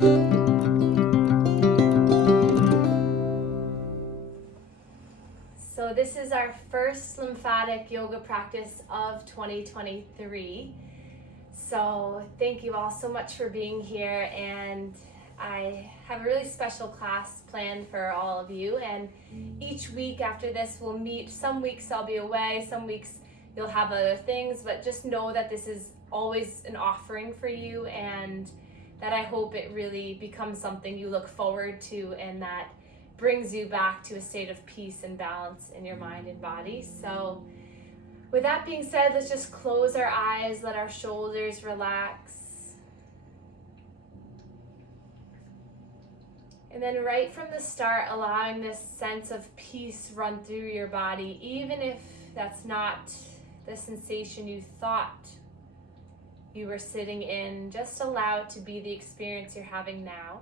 So this is our first lymphatic yoga practice of 2023. So thank you all so much for being here, and I have a really special class planned for all of you, and each week after this we'll meet. Some weeks I'll be away, some weeks you'll have other things, but just know that this is always an offering for you, and that I hope it really becomes something you look forward to and that brings you back to a state of peace and balance in your mind and body. So with that being said, let's just close our eyes, let our shoulders relax. And then right from the start, allowing this sense of peace run through your body, even if that's not the sensation you thought you were sitting in. Just allow it to be the experience you're having now.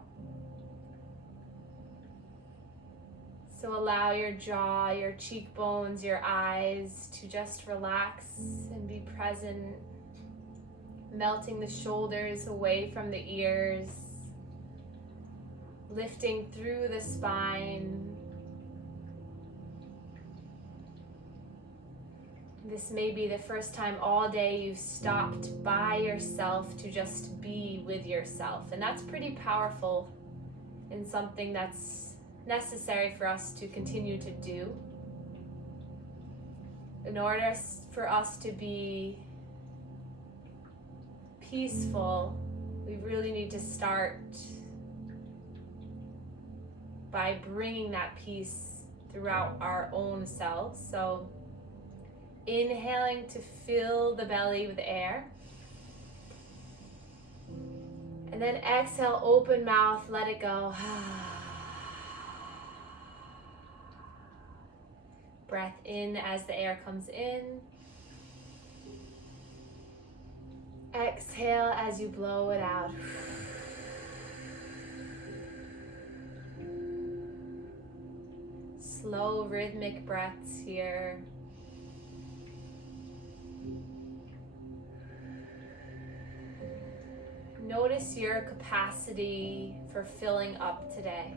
So allow your jaw, your cheekbones, your eyes to just relax and be present, melting the shoulders away from the ears, lifting through the spine. This may be the first time all day you've stopped by yourself to just be with yourself, and that's pretty powerful and something that's necessary for us to continue to do. In order for us to be peaceful, we really need to start by bringing that peace throughout our own selves. So inhaling to fill the belly with air, and then exhale, open mouth, let it go. Breath in as the air comes in. Exhale as you blow it out. Slow rhythmic breaths here. Notice your capacity for filling up today.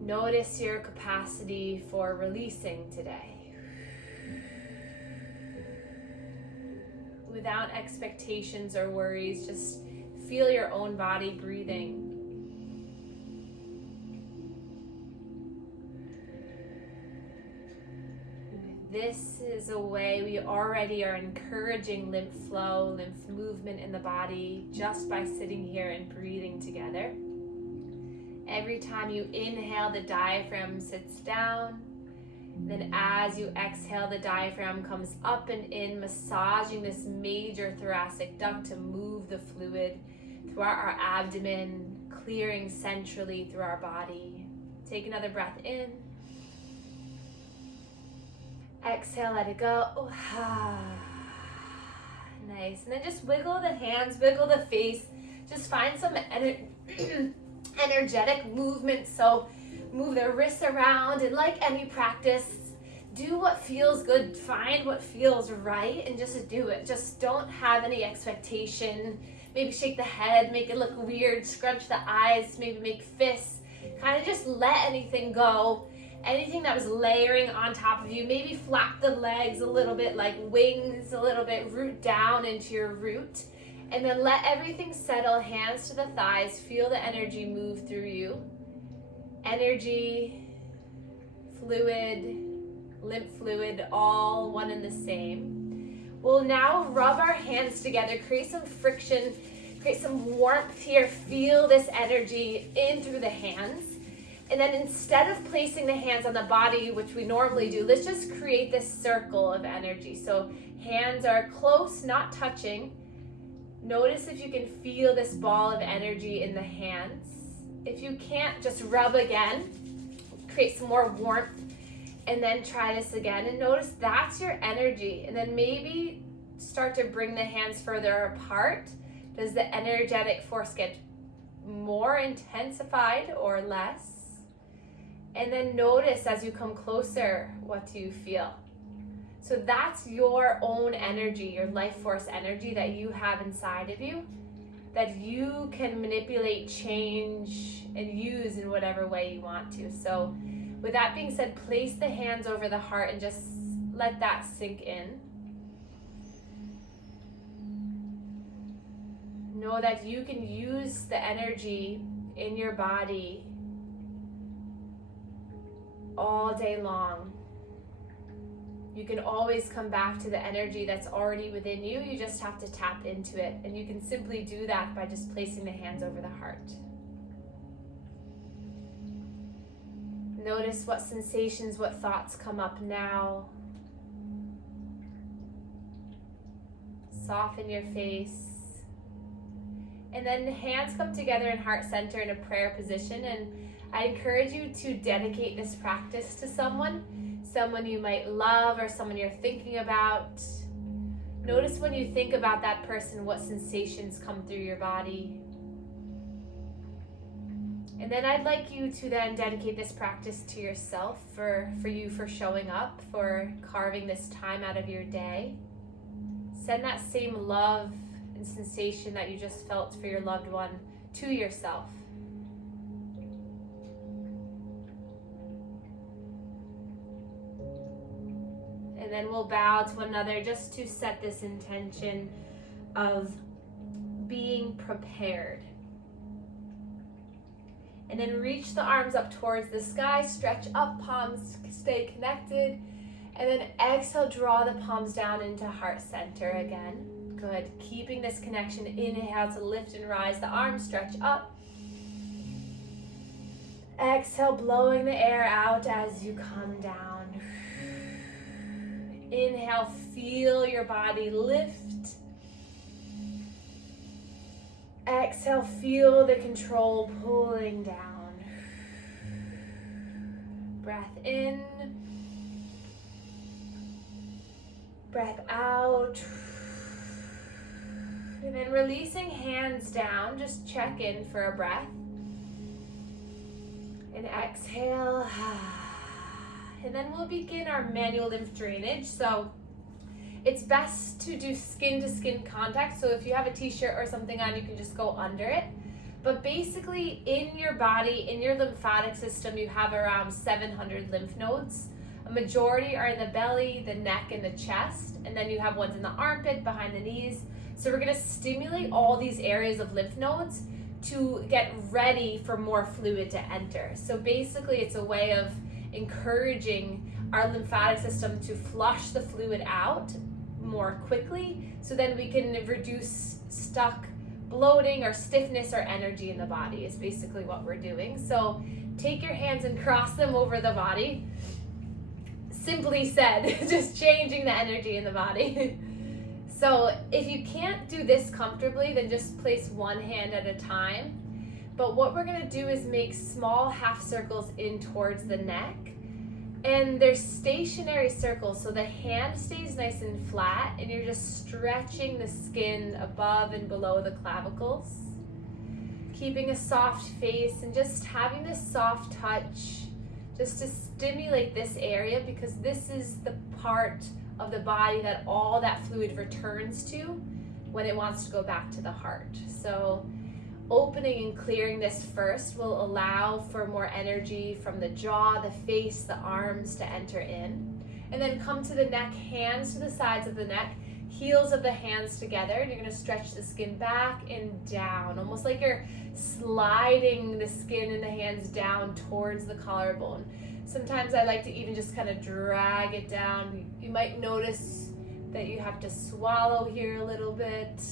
Notice your capacity for releasing today. Without expectations or worries, just feel your own body breathing. This is a way we already are encouraging lymph flow, lymph movement in the body just by sitting here and breathing together. Every time you inhale, the diaphragm sits down. Then as you exhale, the diaphragm comes up and in, massaging this major thoracic duct to move the fluid throughout our abdomen, clearing centrally through our body. Take another breath in. Exhale, let it go. Oh, nice. And then just wiggle the hands, wiggle the face. Just find some energetic movement. So move the wrists around, and like any practice, do what feels good. Find what feels right and just do it. Just don't have any expectation. Maybe shake the head, make it look weird, scrunch the eyes, maybe make fists. Kind of just let anything go. Anything that was layering on top of you, maybe flap the legs a little bit like wings a little bit, root down into your root, and then let everything settle, hands to the thighs, feel the energy move through you. Energy, fluid, lymph fluid, all one and the same. We'll now rub our hands together, create some friction, create some warmth here, feel this energy in through the hands. And then instead of placing the hands on the body, which we normally do, let's just create this circle of energy. So hands are close, not touching. Notice if you can feel this ball of energy in the hands. If you can't, just rub again, create some more warmth, and then try this again. And notice that's your energy. And then maybe start to bring the hands further apart. Does the energetic force get more intensified or less? And then notice as you come closer, what do you feel? So that's your own energy, your life force energy that you have inside of you, that you can manipulate, change, and use in whatever way you want to. So with that being said, place the hands over the heart and just let that sink in. Know that you can use the energy in your body all day long. You can always come back to the energy that's already within you. You just have to tap into it. And you can simply do that by just placing the hands over the heart. Notice what sensations, what thoughts come up now. Soften your face. And then the hands come together in heart center in a prayer position. And I encourage you to dedicate this practice to someone you might love or someone you're thinking about. Notice when you think about that person, what sensations come through your body. And then I'd like you to then dedicate this practice to yourself, for you, for showing up, for carving this time out of your day. Send that same love and sensation that you just felt for your loved one to yourself. And then we'll bow to one another just to set this intention of being prepared. And then reach the arms up towards the sky, stretch up, palms stay connected. And then exhale, draw the palms down into heart center again. Good. Keeping this connection. Inhale to lift and rise the arms, stretch up. Exhale, blowing the air out as you come down. Inhale, feel your body lift. Exhale, feel the control pulling down. Breath in. Breath out. And then releasing hands down, just check in for a breath. And exhale. And then we'll begin our manual lymph drainage. So it's best to do skin to skin contact. So if you have a t-shirt or something on, you can just go under it. But basically in your body, in your lymphatic system, you have around 700 lymph nodes. A majority are in the belly, the neck, and the chest. And then you have ones in the armpit, behind the knees. So we're gonna stimulate all these areas of lymph nodes to get ready for more fluid to enter. So basically it's a way of encouraging our lymphatic system to flush the fluid out more quickly, so then we can reduce stuck bloating or stiffness or energy in the body is basically what we're doing. So take your hands and cross them over the body. Simply said, just changing the energy in the body. So if you can't do this comfortably, then just place one hand at a time. But what we're gonna do is make small half circles in towards the neck. And they're stationary circles, so the hand stays nice and flat, and you're just stretching the skin above and below the clavicles. Keeping a soft face and just having this soft touch just to stimulate this area, because this is the part of the body that all that fluid returns to when it wants to go back to the heart. So opening and clearing this first will allow for more energy from the jaw, the face, the arms to enter in. And then come to the neck, hands to the sides of the neck, heels of the hands together, and you're gonna stretch the skin back and down, almost like you're sliding the skin and the hands down towards the collarbone. Sometimes I like to even just kind of drag it down. You might notice that you have to swallow here a little bit.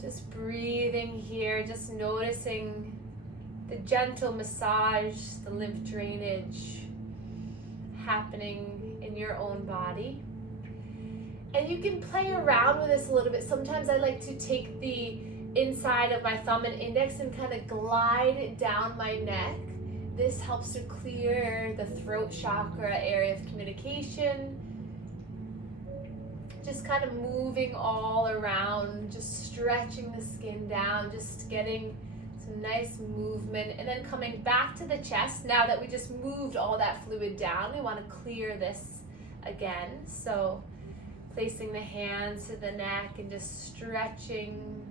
Just breathing here, just noticing the gentle massage, the lymph drainage happening in your own body. And you can play around with this a little bit. Sometimes I like to take the inside of my thumb and index and kind of glide it down my neck. This helps to clear the throat chakra area of communication. Just kind of moving all around, just stretching the skin down, just getting Some nice movement, and then coming back to the chest. Now that we just moved all that fluid down, we want to clear this again. So placing the hands to the neck and just stretching.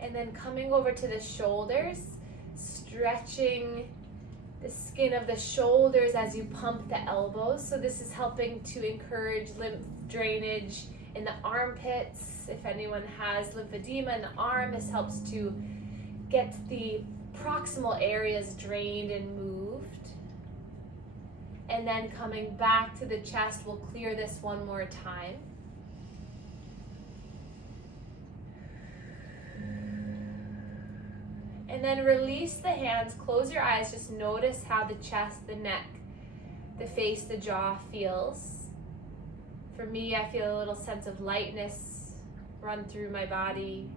And then coming over to the shoulders, stretching the skin of the shoulders as you pump the elbows. So this is helping to encourage lymph drainage in the armpits. If anyone has lymphedema in the arm, this helps to get the proximal areas drained and moved. And then coming back to the chest, we'll clear this one more time. And then release the hands, close your eyes, just notice how the chest, the neck, the face, the jaw feels. For me, I feel a little sense of lightness run through my body.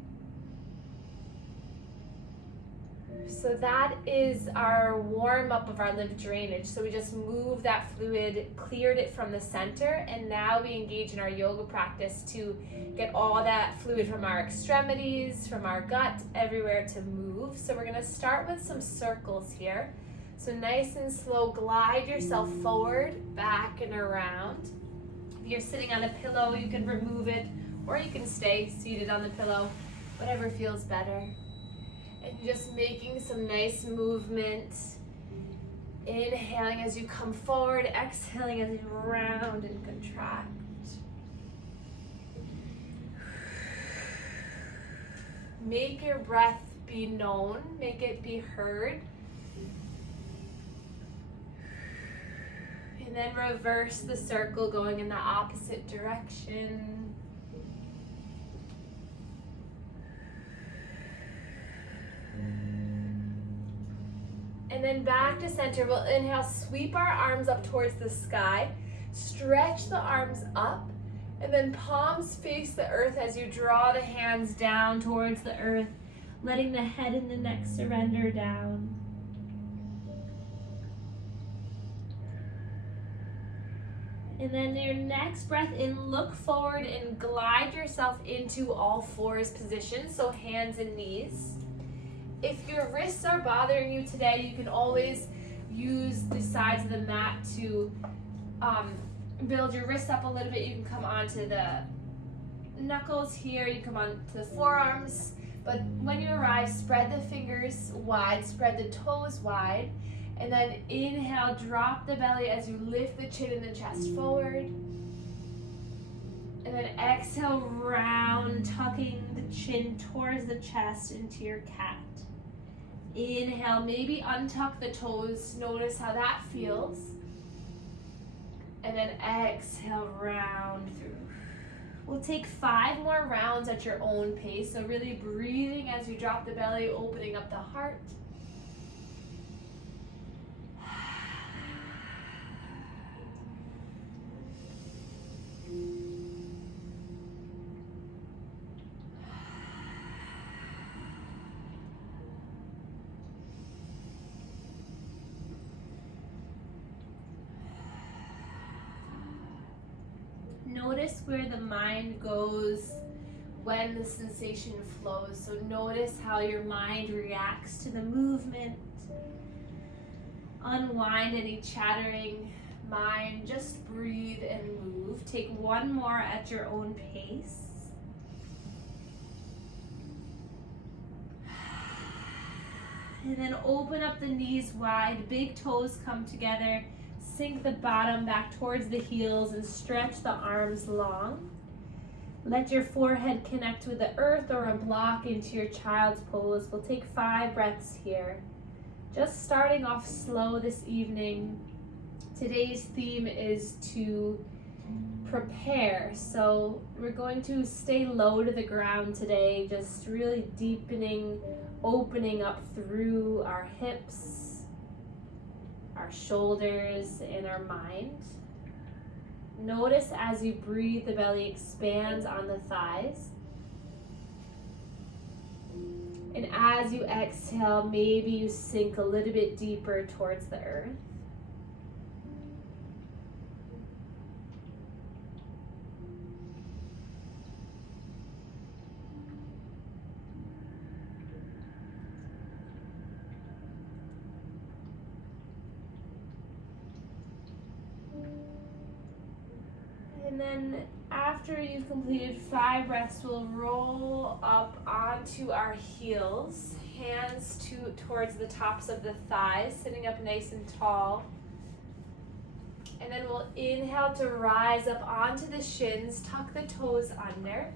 So that is our warm-up of our lymph drainage. So we just moved that fluid, cleared it from the center, and now we engage in our yoga practice to get all that fluid from our extremities, from our gut, everywhere to move. So we're gonna start with some circles here. So nice and slow, glide yourself forward, back and around. If you're sitting on a pillow, you can remove it, or you can stay seated on the pillow, whatever feels better. And just making some nice movement. Inhaling as you come forward, exhaling as you round and contract. Make your breath be known, make it be heard. And then reverse the circle, going in the opposite direction. And then back to center. We'll inhale, sweep our arms up towards the sky. Stretch the arms up, and then palms face the earth as you draw the hands down towards the earth, letting the head and the neck surrender down. And then your next breath in, look forward and glide yourself into all fours position, so hands and knees. If your wrists are bothering you today, you can always use the sides of the mat to build your wrists up a little bit. You can come onto the knuckles here, you come onto the forearms, but when you arrive, spread the fingers wide, spread the toes wide, and then inhale, drop the belly as you lift the chin and the chest forward. And then exhale, round, tucking the chin towards the chest into your cat. Inhale, maybe untuck the toes, notice how that feels. And then exhale, round through. We'll take 5 more rounds at your own pace, so really breathing as you drop the belly, opening up the heart. Notice where the mind goes when the sensation flows. So notice how your mind reacts to the movement. Unwind any chattering mind. Just breathe and move. Take 1 more at your own pace. And then open up the knees wide. Big toes come together. Sink the bottom back towards the heels and stretch the arms long. Let your forehead connect with the earth or a block into your child's pose. We'll take 5 breaths here. Just starting off slow this evening. Today's theme is to prepare. So we're going to stay low to the ground today, just really deepening, opening up through our hips, our shoulders, and our mind. Notice as you breathe, the belly expands on the thighs. And as you exhale, maybe you sink a little bit deeper towards the earth. And then after you've completed 5 breaths, we'll roll up onto our heels, hands towards the tops of the thighs, sitting up nice and tall. And then we'll inhale to rise up onto the shins, tuck the toes under.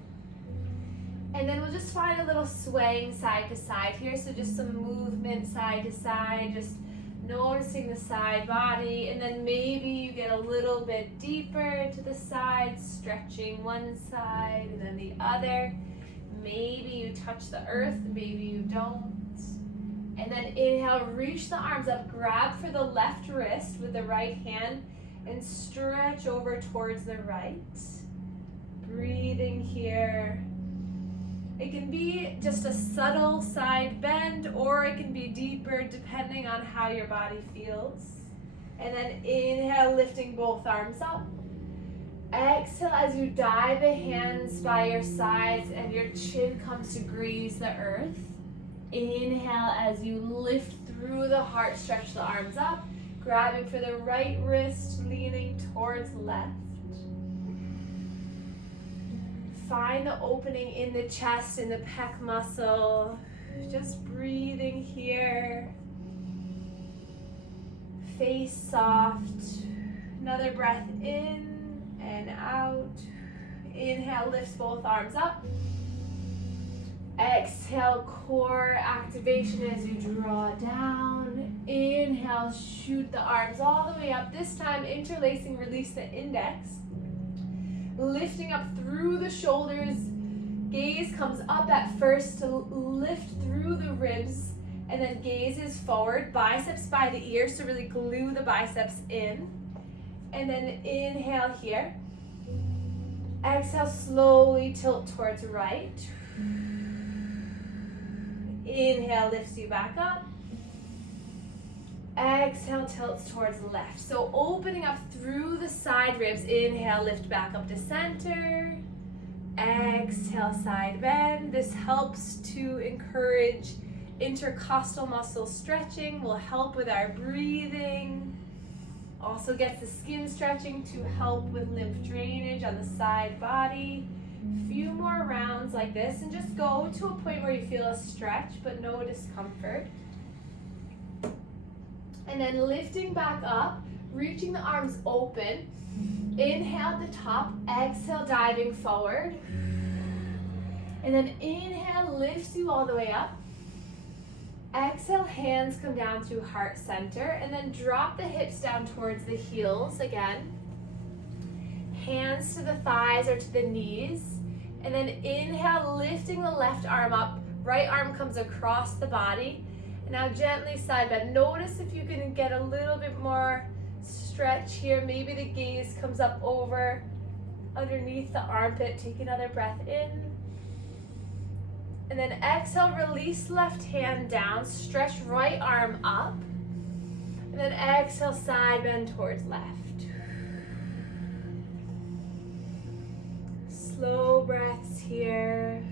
And then we'll just find a little swaying side to side here, so just some movement side to side, just noticing the side body, and then maybe you get a little bit deeper to the side, stretching one side and then the other. Maybe you touch the earth, maybe you don't. And then inhale, reach the arms up, grab for the left wrist with the right hand and stretch over towards the right. Breathing here. It can be just a subtle side bend, or it can be deeper depending on how your body feels. And then inhale, lifting both arms up. Exhale as you dive the hands by your sides and your chin comes to graze the earth. Inhale as you lift through the heart, stretch the arms up, grabbing for the right wrist, leaning towards left. Find the opening in the chest, in the pec muscle. Just breathing here. Face soft. Another breath in and out. Inhale, lifts both arms up. Exhale, core activation as you draw down. Inhale, shoot the arms all the way up. This time, interlacing, release the index. Lifting up through the shoulders, gaze comes up at first to lift through the ribs, and then gaze is forward, biceps by the ears to really glue the biceps in. And then inhale here. Exhale, slowly tilt towards right. Inhale, lifts you back up. Exhale, tilts towards left. So opening up through the side ribs. Inhale, lift back up to center. Exhale, side bend. This helps to encourage intercostal muscle stretching, will help with our breathing. Also gets the skin stretching to help with lymph drainage on the side body. Few more rounds like this, and just go to a point where you feel a stretch but no discomfort. And then lifting back up, reaching the arms open. Inhale at the top, exhale, diving forward. And then inhale, lifts you all the way up. Exhale, hands come down to heart center, and then drop the hips down towards the heels again. Hands to the thighs or to the knees. And then inhale, lifting the left arm up. Right arm comes across the body. Now gently side bend. Notice if you can get a little bit more stretch here. Maybe the gaze comes up over underneath the armpit. Take another breath in. And then exhale, release left hand down. Stretch right arm up. And then exhale, side bend towards left. Slow breaths here.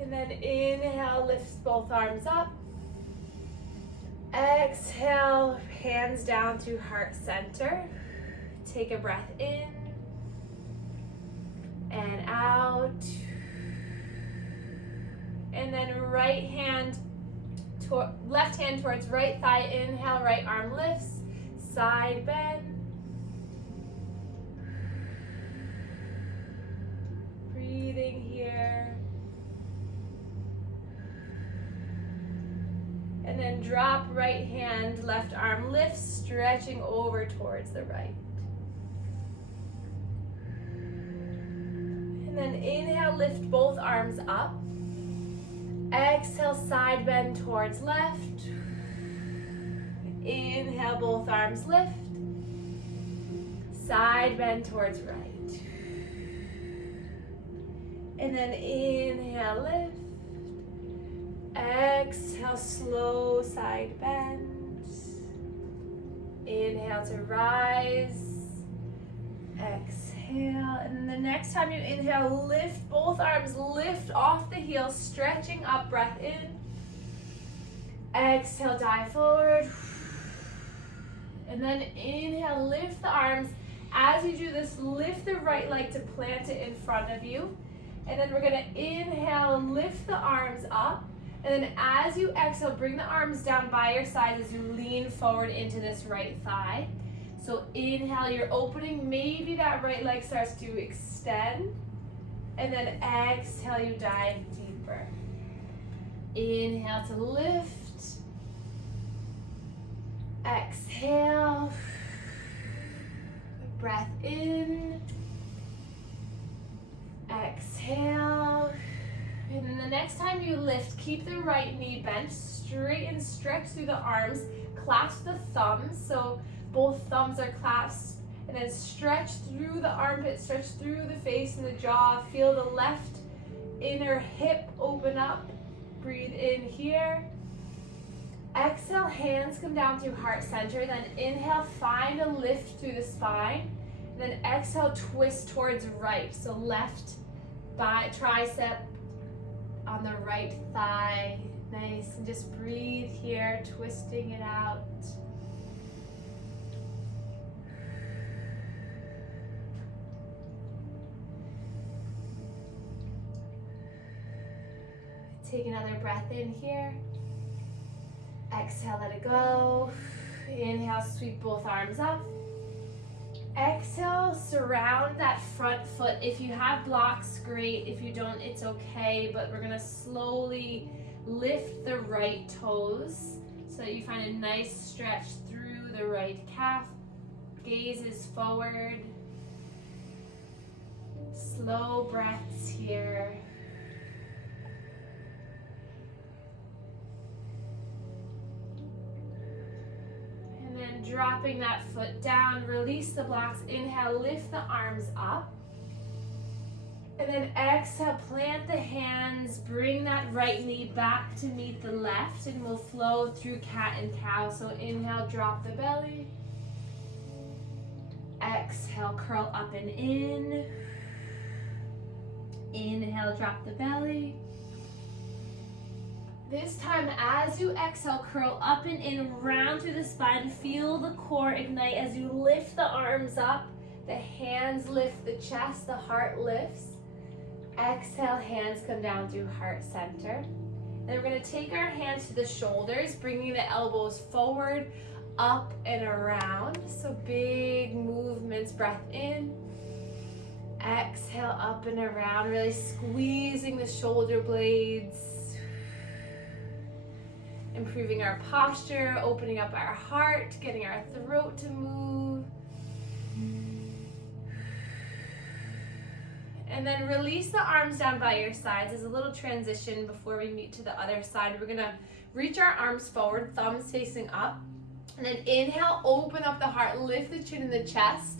And then inhale, lifts both arms up. Exhale, hands down to heart center. Take a breath in and out. And then left hand towards right thigh. Inhale, right arm lifts. Side bend. Breathing here. And then drop right hand, left arm lifts, stretching over towards the right. And then inhale, lift both arms up. Exhale, side bend towards left. Inhale, both arms lift. Side bend towards right. And then inhale, lift. Exhale, slow side bend. Inhale to rise. Exhale. And the next time you inhale, lift both arms, lift off the heels, stretching up, breath in. Exhale, dive forward. And then inhale, lift the arms. As you do this, lift the right leg to plant it in front of you. And then we're gonna inhale, lift the arms up. And then as you exhale, bring the arms down by your sides as you lean forward into this right thigh. So inhale, you're opening. Maybe that right leg starts to extend. And then exhale, you dive deeper. Inhale to lift. Exhale. Breath in. Exhale. And then the next time you lift, keep the right knee bent, straight and stretch through the arms. Clasp the thumbs, so both thumbs are clasped. And then stretch through the armpit, stretch through the face and the jaw. Feel the left inner hip open up. Breathe in here. Exhale, hands come down through heart center. Then inhale, find a lift through the spine. And then exhale, twist towards right. So left tricep on the right thigh. Nice. And just breathe here, twisting it out. Take another breath in here. Exhale, let it go. Inhale, sweep both arms up. Exhale, surround that front foot. If you have blocks, great. If you don't, it's okay. But we're gonna slowly lift the right toes so that you find a nice stretch through the right calf. Gaze is forward. Slow breaths here. And then dropping that foot down, release the blocks. Inhale, lift the arms up. And then exhale, plant the hands, bring that right knee back to meet the left, and we'll flow through cat and cow. So inhale, drop the belly. Exhale, curl up and in. Inhale, drop the belly. This time, as you exhale, curl up and in, round through the spine. Feel the core ignite as you lift the arms up. The hands lift the chest, the heart lifts. Exhale, hands come down through heart center. Then we're going to take our hands to the shoulders, bringing the elbows forward, up and around. So big movements, breath in. Exhale, up and around, really squeezing the shoulder blades. Improving our posture, opening up our heart, getting our throat to move. And then release the arms down by your sides as a little transition before we meet to the other side. We're gonna reach our arms forward, thumbs facing up. And then inhale, open up the heart, lift the chin and the chest.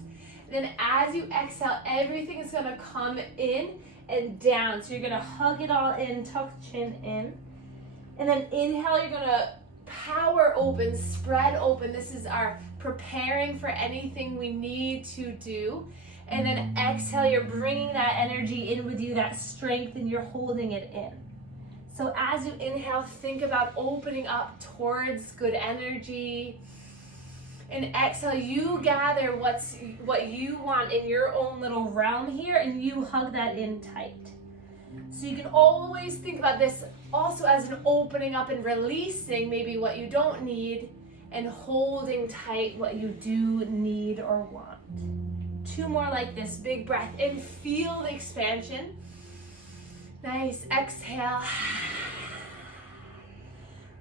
And then as you exhale, everything is gonna come in and down. So you're gonna hug it all in, tuck chin in. And then inhale, you're gonna power open, spread open. This is our preparing for anything we need to do. And then exhale, you're bringing that energy in with you, that strength, and you're holding it in. So as you inhale, think about opening up towards good energy. And exhale, you gather what you want in your own little realm here, and you hug that in tight. So you can always think about this also as an opening up and releasing maybe what you don't need, and holding tight what you do need or want. Two more like this. Big breath in, feel the expansion. Nice, exhale.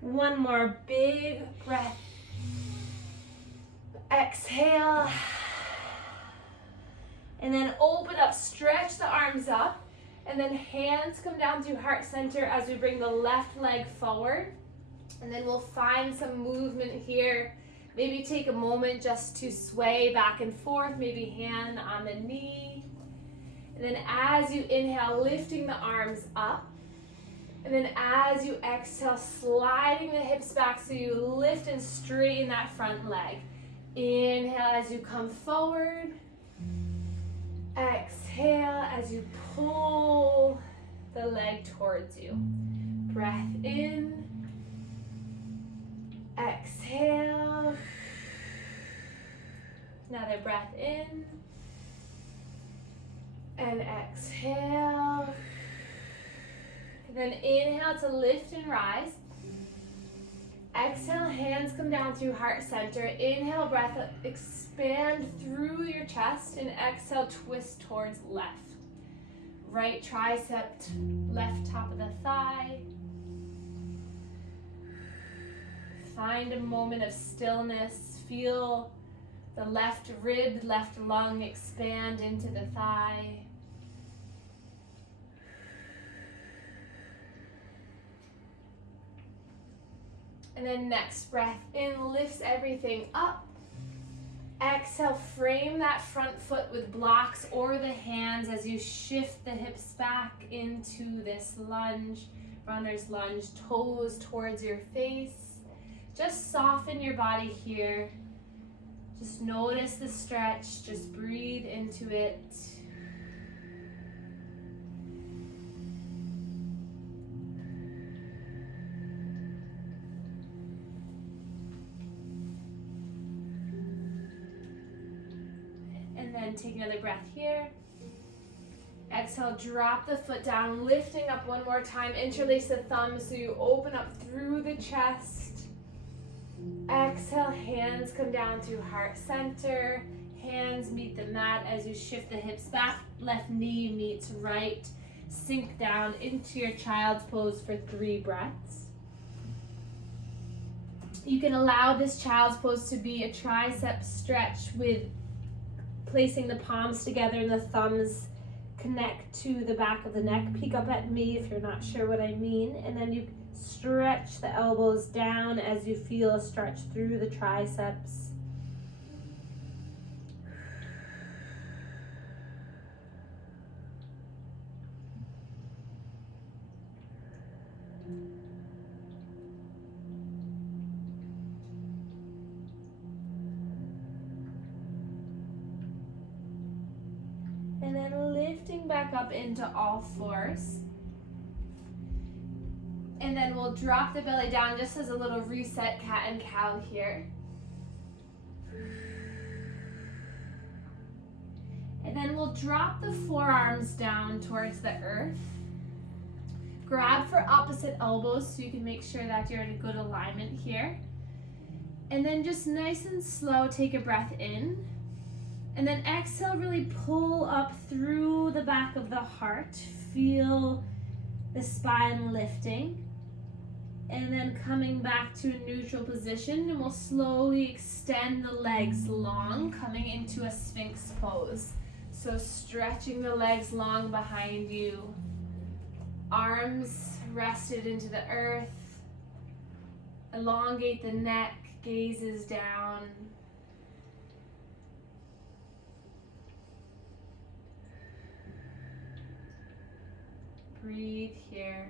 One more big breath. Exhale. And then open up, stretch the arms up. And then hands come down through heart center as we bring the left leg forward. And then we'll find some movement here. Maybe take a moment just to sway back and forth, maybe hand on the knee. And then as you inhale, lifting the arms up. And then as you exhale, sliding the hips back so you lift and straighten that front leg. Inhale as you come forward. Exhale as you pull the leg towards you. Breath in. exhale. Another breath in. And exhale. And then inhale to lift and rise. Exhale, hands come down through heart center. Inhale, breath up, expand through your chest. And exhale, twist towards left. Right tricep, left top of the thigh. Find a moment of stillness. Feel the left rib, left lung expand into the thigh. And then next breath in lifts everything up. Exhale, frame that front foot with blocks or the hands as you shift the hips back into this lunge, runner's lunge, toes towards your face. Just soften your body here. Just notice the stretch, just breathe into it. And then take another breath here. Exhale, drop the foot down, lifting up one more time. Interlace the thumbs so you open up through the chest. Exhale, hands come down through heart center. Hands meet the mat as you shift the hips back. Left knee meets right. Sink down into your child's pose for 3 breaths. You can allow this child's pose to be a tricep stretch with placing the palms together and the thumbs connect to the back of the neck. Peek up at me if you're not sure what I mean. And then you stretch the elbows down as you feel a stretch through the triceps. And then lifting back up into all fours. And then we'll drop the belly down just as a little reset, cat and cow here. And then we'll drop the forearms down towards the earth. Grab for opposite elbows so you can make sure that you're in good alignment here. And then just nice and slow, take a breath in. And then exhale, really pull up through the back of the heart. Feel the spine lifting. And then coming back to a neutral position, and we'll slowly extend the legs long, coming into a Sphinx pose. So stretching the legs long behind you. Arms rested into the earth. Elongate the neck, gazes down. Breathe here.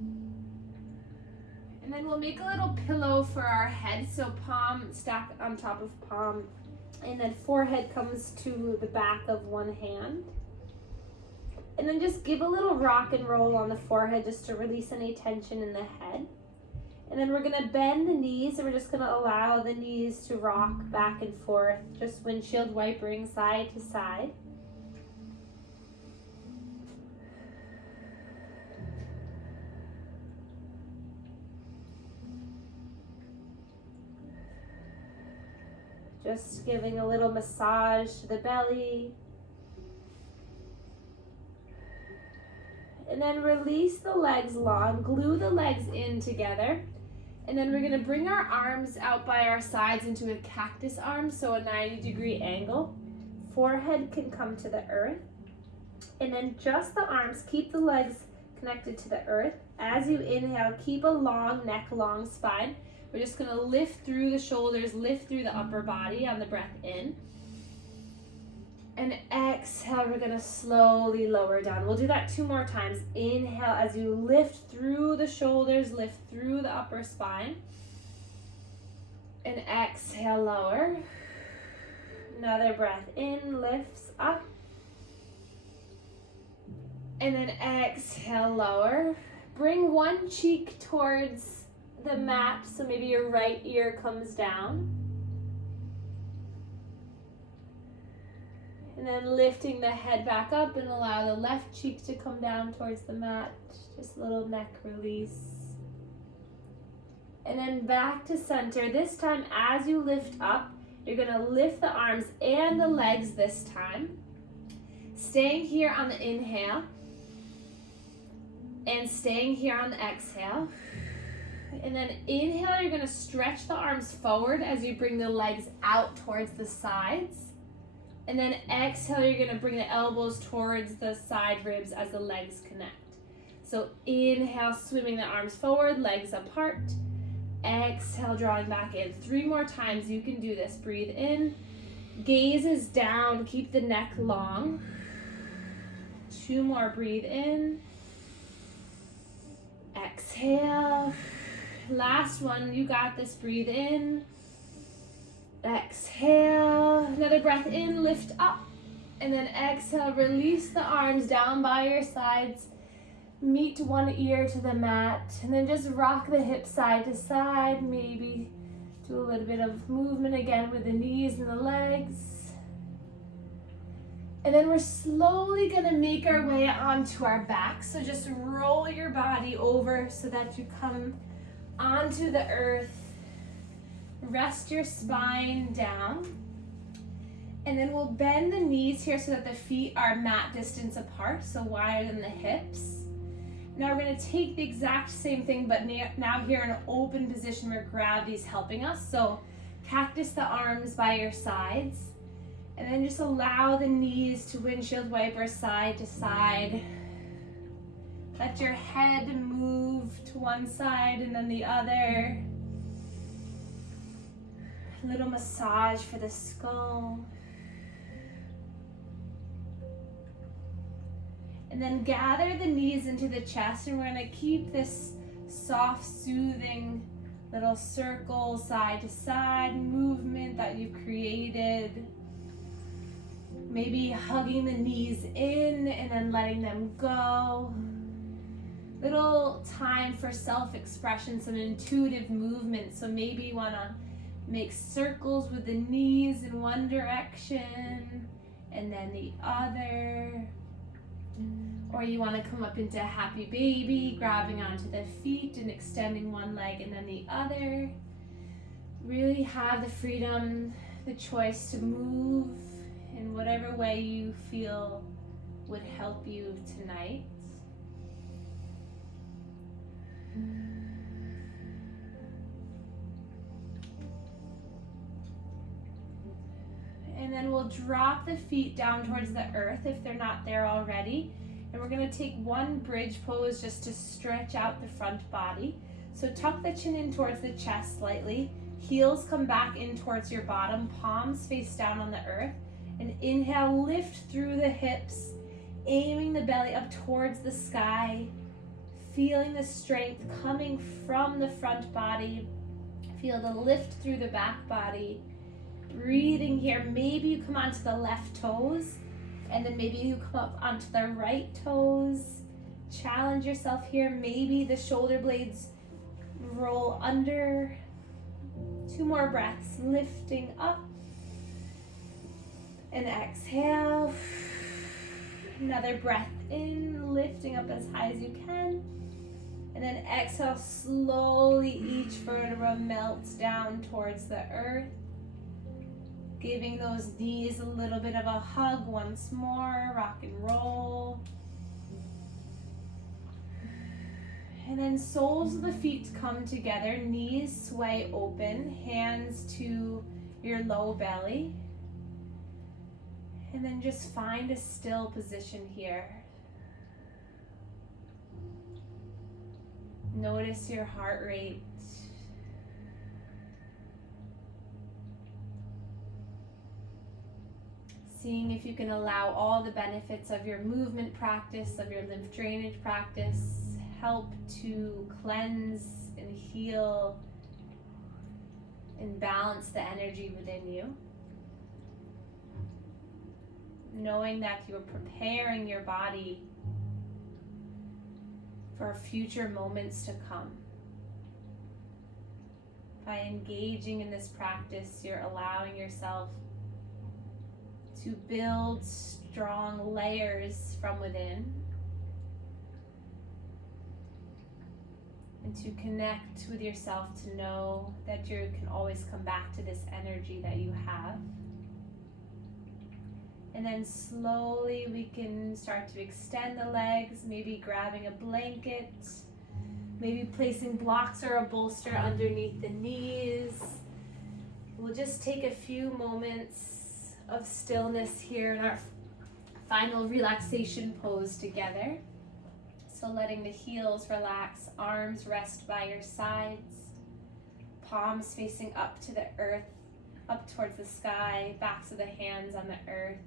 And then we'll make a little pillow for our head. So palm stack on top of palm. And then forehead comes to the back of one hand. And then just give a little rock and roll on the forehead just to release any tension in the head. And then we're going to bend the knees, and we're just going to allow the knees to rock back and forth, just windshield wipering side to side. Just giving a little massage to the belly. And then release the legs long, glue the legs in together. And then we're gonna bring our arms out by our sides into a cactus arm, so a 90-degree angle. Forehead can come to the earth. And then just the arms, keep the legs connected to the earth. As you inhale, keep a long neck, long spine. We're just gonna lift through the shoulders, lift through the upper body on the breath in. And exhale, we're gonna slowly lower down. We'll do that 2 more times. Inhale as you lift through the shoulders, lift through the upper spine. And exhale, lower. Another breath in, lifts up. And then exhale, lower. Bring one cheek towards the mat, so maybe your right ear comes down. And then lifting the head back up and allow the left cheek to come down towards the mat. Just a little neck release. And then back to center. This time, as you lift up, you're gonna lift the arms and the legs this time. Staying here on the inhale. And staying here on the exhale. And then inhale, you're gonna stretch the arms forward as you bring the legs out towards the sides. And then exhale, you're gonna bring the elbows towards the side ribs as the legs connect. So inhale, swimming the arms forward, legs apart. Exhale, drawing back in. 3 more times, you can do this. Breathe in, gaze is down, keep the neck long. 2 more, breathe in. Exhale. Last one, you got this, breathe in. Exhale, another breath in, lift up, and then exhale, release the arms down by your sides, meet one ear to the mat, and then just rock the hips side to side, maybe do a little bit of movement again with the knees and the legs. And then we're slowly gonna make our way onto our back, so just roll your body over so that you come onto the earth. Rest your spine down, and then we'll bend the knees here so that the feet are mat distance apart, so wider than the hips. Now we're going to take the exact same thing, but now here in an open position where gravity's helping us. So cactus the arms by your sides, and then just allow the knees to windshield wiper side to side. Let your head move to one side and then the other. A little massage for the skull. And then gather the knees into the chest, and we're going to keep this soft, soothing little circle side to side movement that you created. Maybe hugging the knees in and then letting them go. Little time for self-expression, some intuitive movement. So maybe you want to make circles with the knees in one direction and then the other. Or you want to come up into a happy baby, grabbing onto the feet and extending one leg and then the other. Really have the freedom, the choice to move in whatever way you feel would help you tonight. And then we'll drop the feet down towards the earth if they're not there already. And we're going to take one bridge pose just to stretch out the front body. So tuck the chin in towards the chest slightly. Heels come back in towards your bottom. Palms face down on the earth. And inhale, lift through the hips, aiming the belly up towards the sky. Feeling the strength coming from the front body. Feel the lift through the back body. Breathing here, maybe you come onto the left toes, and then maybe you come up onto the right toes. Challenge yourself here. Maybe the shoulder blades roll under. 2 more breaths, lifting up and exhale. Another breath in, lifting up as high as you can. And then exhale, slowly each vertebra melts down towards the earth. Giving those knees a little bit of a hug once more, rock and roll. And then soles of the feet come together, knees sway open, hands to your low belly. And then just find a still position here. Notice your heart rate. Seeing if you can allow all the benefits of your movement practice, of your lymph drainage practice, help to cleanse and heal and balance the energy within you. Knowing that you're preparing your body for future moments to come. By engaging in this practice, you're allowing yourself to build strong layers from within and to connect with yourself, to know that you can always come back to this energy that you have. And then slowly we can start to extend the legs, maybe grabbing a blanket, maybe placing blocks or a bolster underneath the knees. We'll just take a few moments of stillness here in our final relaxation pose together. So letting the heels relax, arms rest by your sides, palms facing up to the earth, up towards the sky, backs of the hands on the earth.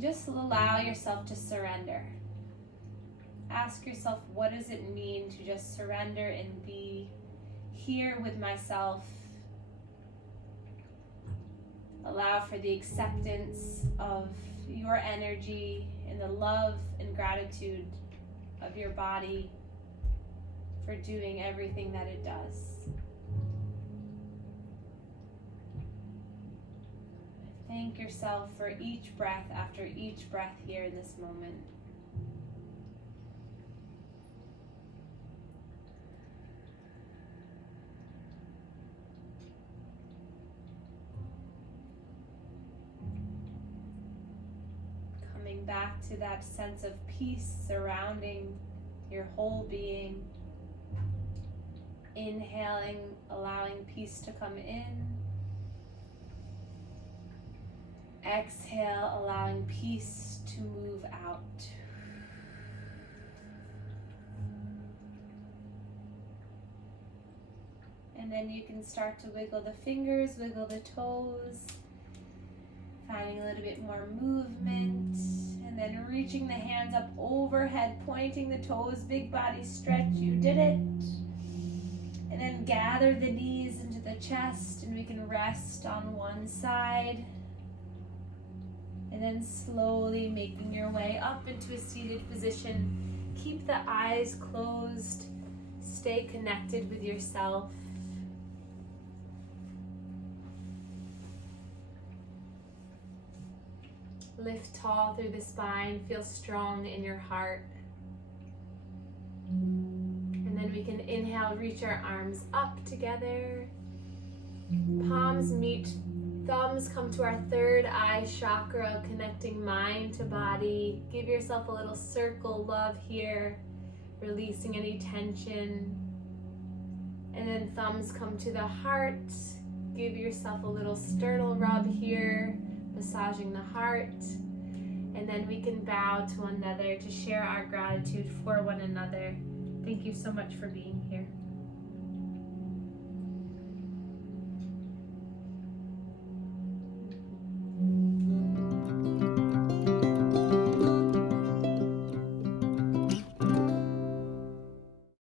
Just allow yourself to surrender. Ask yourself, what does it mean to just surrender and be here with myself? Allow for the acceptance of your energy and the love and gratitude of your body for doing everything that it does. Thank yourself for each breath after each breath here in this moment. Coming back to that sense of peace surrounding your whole being. Inhaling, allowing peace to come in. Exhale, allowing peace to move out. And then you can start to wiggle the fingers, wiggle the toes, finding a little bit more movement, and then reaching the hands up overhead, pointing the toes, big body stretch, you did it. And then gather the knees into the chest, and we can rest on one side. And then slowly making your way up into a seated position. Keep the eyes closed. Stay connected with yourself. Lift tall through the spine. Feel strong in your heart. And then we can inhale, reach our arms up together. Palms meet. Thumbs come to our third eye chakra, connecting mind to body. Give yourself a little circle love here, releasing any tension. And then thumbs come to the heart. Give yourself a little sternal rub here, massaging the heart. And then we can bow to one another to share our gratitude for one another. Thank you so much for being here.